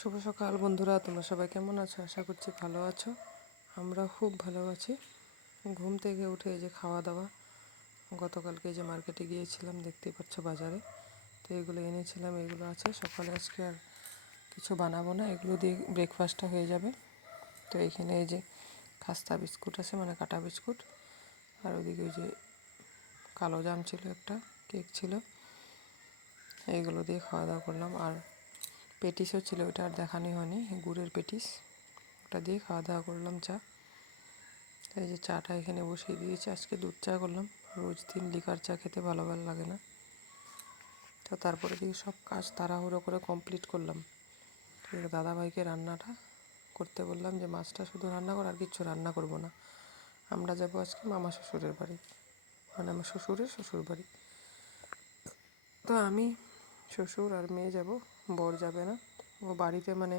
শুভ সকাল বন্ধুরা, তোমরা সবাই কেমন আছো? আশা করছি ভালো আছো। আমরা খুব ভালো আছি। ঘুম থেকে উঠে এই যে খাওয়া দাওয়া, গতকালকে যে মার্কেটে গিয়েছিলাম দেখতেই পাচ্ছ বাজারে, তো এগুলো এনেছিলাম, এগুলো আছে। সকালে আজকে আর কিছু বানাবো না, এগুলো দিয়ে ব্রেকফাস্টটা হয়ে যাবে। তো এইখানে এই যে খাস্তা বিস্কুট আছে, মানে কাটা বিস্কুট, আর ওদিকে ওই যে কালো জাম ছিল, একটা কেক ছিল, এইগুলো দিয়ে খাওয়া দাওয়া করলাম। আর পেটিসও ছিল, ওটা আর দেখানোই হয়নি, গুড়ের পেটিস, ওটা দিয়ে খাওয়া দাওয়া করলাম। চা, এই যে চাটা এখানে বসিয়ে দিয়েছি, আজকে দুধ চা করলাম, রোজ দিন লিকার চা খেতে ভালো লাগে না। তো তারপরে দিয়ে সব কাজ তাড়াহুড়ো করে কমপ্লিট করলাম। দাদাভাইকে রান্নাটা করতে বললাম যে মাছটা শুধু রান্না কর, আর কিচ্ছু রান্না করব না। আমরা যাবো আজকে মামা শ্বশুরের বাড়ি, মানে আমার শ্বশুরের শ্বশুর বাড়ি। তো আমি, শ্বশুর আর মেয়ে যাব, বর যাবে না। ও বাড়িতে মানে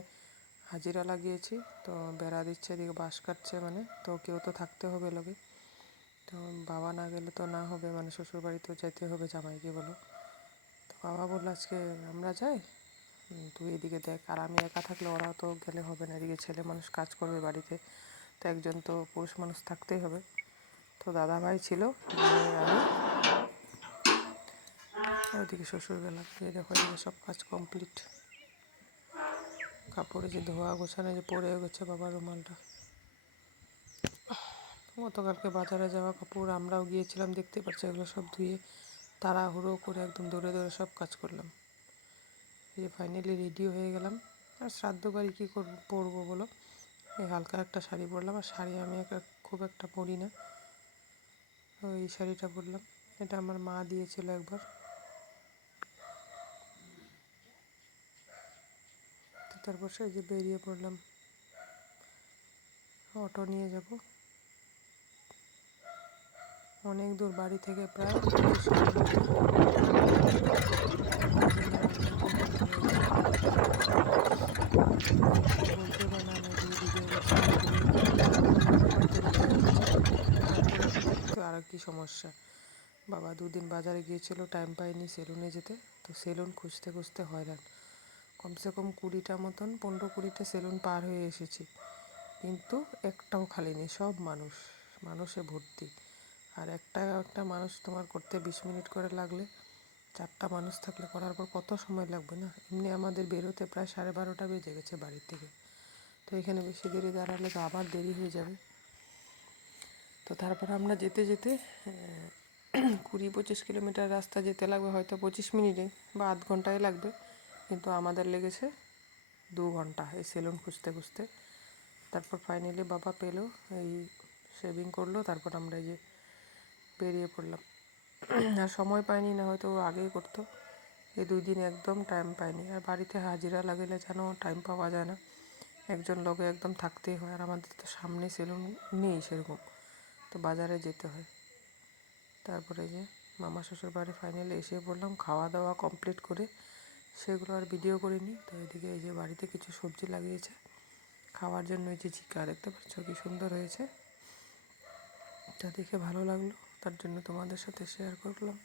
হাজিরা লাগিয়েছি, তো বেড়া দিচ্ছে, এদিকে বাঁশ কাটছে, মানে তো কেউ তো থাকতে হবে লগে। তো বাবা না গেলে তো না হবে, মানে শ্বশুর বাড়িতেও যেতে হবে জামাইকে, বলো। তো বাবা বললো আজকে আমরা যাই, তুই এদিকে দেখ। আর আমি একা থাকলে ওরাও তো গেলে হবে না, এদিকে ছেলে মানুষ কাজ করবে বাড়িতে, তো একজন তো পুরুষ মানুষ থাকতেই হবে। তো দাদা ভাই ছিল, আমি, আর ওদিকে শ্বশুর গেলাম। এই দেখো, এদিকে সব কাজ কমপ্লিট। কাপড়ে যে ধোয়া গোছানো, যে পরে গেছে বাবার রুমালটা। গতকালকে বাজারে যাওয়া কাপড়, আমরাও গিয়েছিলাম, দেখতে পাচ্ছি এগুলো সব ধুয়ে তাড়াহুড়ো করে একদম দৌড়ে দৌড়ে সব কাজ করলাম। এই যে ফাইনালি রেডি হয়ে গেলাম। আর শ্রাদ্ধ বাড়ি কী করবো, পরবো বলো? এই হালকা একটা শাড়ি পরলাম, আর শাড়ি আমি খুব একটা পরি না, ওই শাড়িটা পরলাম। এটা আমার মা দিয়েছিল একবার। তো তারপর সেই যে বেরিয়ে পড়লাম, অটো নিয়ে যাব। অনেক দূর, বাড়ি থেকে প্রায় 25 কিলোমিটার। তার জন্য অনেকটা দেরি হয়ে যায়। বলতে পারলাম, আমি এদিকে ভিডিও করছি, এদিকে রান্না করতে করতে হচ্ছে। তারপরে তো আর কি সমস্যা, বাবা দুদিন বাজারে গিয়েছিল, টাইম পাইনি সেলুনে যেতে। তো সেলুন খুঁজতে খুঁজতে হয়রান, কমসে কম 20টা মতন, 15-20টা সেলুন পার হয়ে এসেছি, কিন্তু একটাও খালি নেই, সব মানুষে ভর্তি। আর একটা একটা মানুষ তোমার করতে 20 মিনিট করে লাগলে, 4টা মানুষ থাকলে করার পর কত সময় লাগবে না। এমনি আমাদের বেরোতে প্রায় 12:30 বেজে গেছে বাড়ির থেকে। তো এখানে বেশি দেরি দাঁড়ালে তো আবার দেরি হয়ে যাবে। তো তারপর আমরা যেতে যেতে 20-25 কিলোমিটার রাস্তা যেতে লাগবে হয়তো 25 মিনিটে বা আধ ঘন্টায় লাগবে, কিন্তু আমাদের লেগেছে 2 ঘন্টা এই সেলুন খুঁজতে খুঁজতে। তারপর ফাইনালি বাবা পেলো, এই শেভিং করলো, তারপর আমরা এই যে বেরিয়ে পড়লাম। আর সময় পাইনি, না হয়তো ও আগেই করতো। এই 2 দিন একদম টাইম পাইনি। আর বাড়িতে হাজিরা লাগিলে যেন টাইম পাওয়া যায় না, একজন লগে একদম থাকতেই হয়। আর আমাদের তো সামনে সেলুন নেই সেরকম, তো বাজারে যেতে হয়। তারপরে যে মামা শ্বশুর বাড়ি ফাইনালি এসে পড়লাম, খাওয়া দাওয়া কমপ্লিট করে। সেগুলো আর ভিডিও করিনি। তো এদিকে এই যে বাড়িতে কিছু সবজি লাগিয়েছে খাওয়ার জন্য, এই যে ঝিকা দেখতে পাচ্ছ কি সুন্দর হয়েছে, তা দেখে ভালো লাগলো, তার জন্য তোমাদের সাথে শেয়ার করলাম।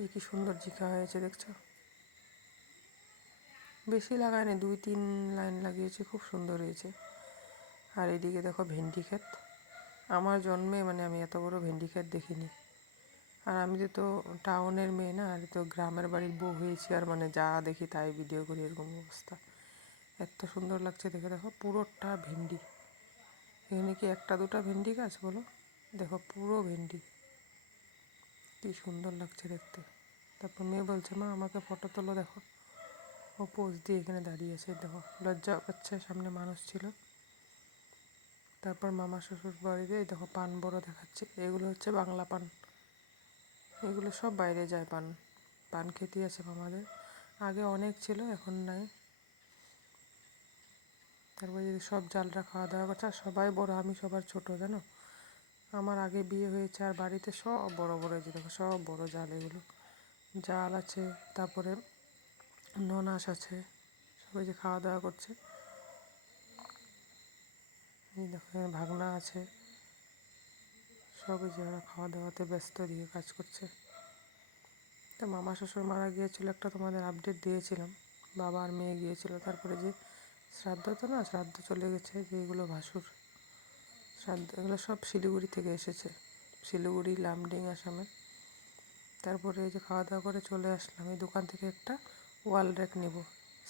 এই কি সুন্দর ঝিকা হয়েছে দেখছো, বেশি লাগায়নি, 2-3 লাইন লাগিয়েছি, খুব সুন্দর হয়েছে। আর এদিকে দেখো ভেন্ডি ক্ষেত, আমার জন্মে মানে আমি এত বড় ভেন্ডি ক্ষেত দেখিনি। আর আমি তো টাউনের মেয়ে না, আর তো গ্রামের বাড়ির বউ হয়েছি, আর মানে যা দেখি তাই ভিডিও করি, এরকম অবস্থা। এত সুন্দর লাগছে দেখে, দেখো পুরোটা ভেন্ডি। এখানে কি একটা দুটা ভেন্ডি গাছ বলো, দেখো পুরো ভেন্ডি, কি সুন্দর লাগছে দেখতে। তারপর মেয়ে বলছে মা আমাকে ফটো তোলো, দেখো ও পোজ দিয়ে এখানে দাঁড়িয়ে আছে, দেখো লজ্জা পাচ্ছে, সামনে মানুষ ছিল। তারপর মামা শ্বশুর বাড়িতে দেখো পান বড় দেখাচ্ছে, এগুলো হচ্ছে বাংলা পান, এগুলো সব বাইরে যায়। পান পান খেতে আছে আমাদের, আগে অনেক ছিল, এখন নাই। তারপরে যদি সব জালরা খাওয়া দাওয়া করছে, আর সবাই বড়, আমি সবার ছোট জানো। আমার আগে বিয়ে হয়েছে, আর বাড়িতে সব বড় বড়, যে দেখো সব বড় জাল, এগুলো জাল আছে। তারপরে ননাস আছে, সবাই যে খাওয়া দাওয়া করছে। এই দেখো ভাগনা আছে, সবাই যে ওরা খাওয়া দাওয়াতে ব্যস্ত, দিয়ে কাজ করছে। তো মামা শ্বশুর মারা গিয়েছিল, একটা তোমাদের আপডেট দিয়েছিলাম। বাবা আর মেয়ে গিয়েছিলো। তারপরে যে শ্রাদ্ধ তো না, শ্রাদ্ধ চলে গেছে, যে এগুলো ভাসুর শ্রাদ্ধ, এগুলো সব শিলিগুড়ি থেকে এসেছে, শিলিগুড়ি, লামডিং, আসামের। তারপরে এই যে খাওয়া দাওয়া করে চলে আসলাম। এই দোকান থেকে একটা ওয়াল র্যাক নেব,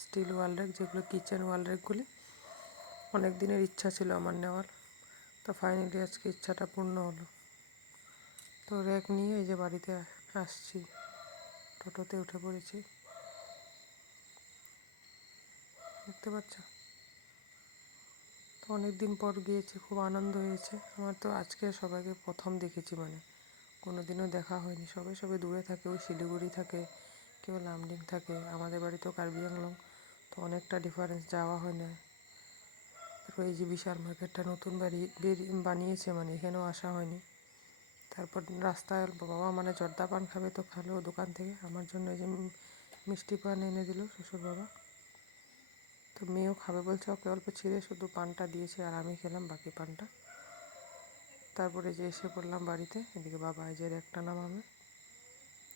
স্টিল ওয়াল র্যাক, যেগুলো কিচেন ওয়াল র্যাকগুলি। অনেক দিনের ইচ্ছা ছিল আমার নেওয়ার, তো ফাইনালি আজকে ইচ্ছাটা পূর্ণ হলো। তো র্যাক নিয়ে এই যে বাড়িতে আসছি, টোটোতে উঠে পড়েছি, দেখতে পাচ্ছ। তো অনেক দিন পর গিয়েছি, খুব আনন্দ হয়েছে আমার। তো আজকে সবাইকে প্রথম দেখেছি, মানে কোনো দিনও দেখা হয়নি। সবাই সবাই দূরে থাকে, ওই শিলিগুড়ি থাকে, কেউ লামডিং থাকে, আমাদের বাড়ি তো কার্বি আংলং, তো অনেকটা ডিফারেন্স, যাওয়া হয় না। তারপর এই যে বিশাল মার্কেটটা নতুন বানিয়েছে, মানে এখানেও আসা হয়নি। তারপর রাস্তায় বাবা মানে জর্দা পান খাবে, তো খালো দোকান থেকে। আমার জন্য এই যে মিষ্টি পান এনে দিল শ্বশুর বাবা, তো মেয়েও খাবে বলছে, ওকে অল্প ছিঁড়ে শুধু পানটা দিয়েছে, আর আমি খেলাম বাকি পানটা। তারপরে যে এসে পড়লাম বাড়িতে, এদিকে বাবা এই যে একটা নামাবে,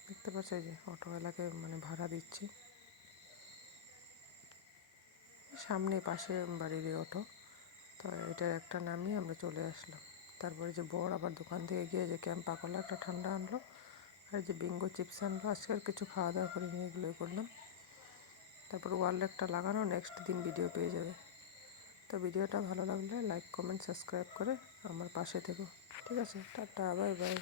দেখতে পাচ্ছ, এই যে অটোওয়ালাকে মানে ভাড়া দিচ্ছি, সামনে পাশে বাড়ির অটো। তো এটার একটা নামিয়ে আমরা চলে আসলাম। তারপরে যে বর আবার দোকান থেকে গিয়ে যে ক্যাম্পা কলা একটা ঠান্ডা আনলো, আর যে বিঙ্গো চিপস আনলো। আজকে আর কিছু খাওয়া দাওয়া করিনি, এগুলোই করলাম। তারপর ওয়াল একটা লাগানো, নেক্সট দিন ভিডিও পেয়ে যাবে। তো ভিডিওটা ভালো লাগলে লাইক, কমেন্ট, সাবস্ক্রাইব করে আমার পাশে থেকো, ঠিক আছে? Tata, bye bye.